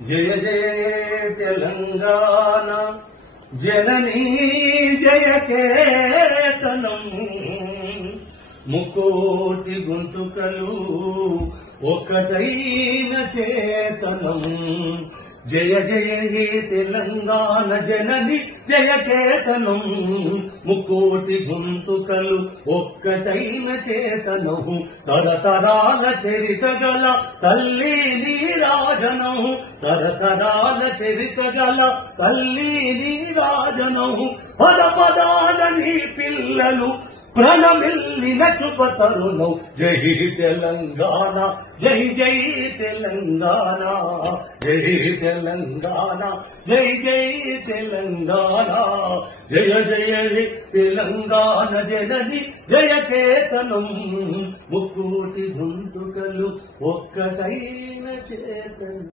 జయ జయ తెలంగాణ జననీ జయ కేతనం ముకోటి గొంతుకలు ఒక్కటైన చేతనం జయ జయ హే తెలంగాణ జనని జయ కేతనం ముకోటి గొంతుకలు ఒక్కటైన చేతనం తరతరాల చరిత గల తల్లి నీరాజనం తరతరాల చరిత గల తల్లి నీరాజనం పద పదాల నీ పిల్లలు ప్రణమిల్లిన శుభ తరుణం జై తెలంగాణ జై జై తెలంగాణ జై తెలంగాణ జై జై తెలంగాణ జయ జయ తెలంగాణ జనని జయ కేతనం ముక్కోటి గొంతుకలు ఒక్కటైన చేతనం.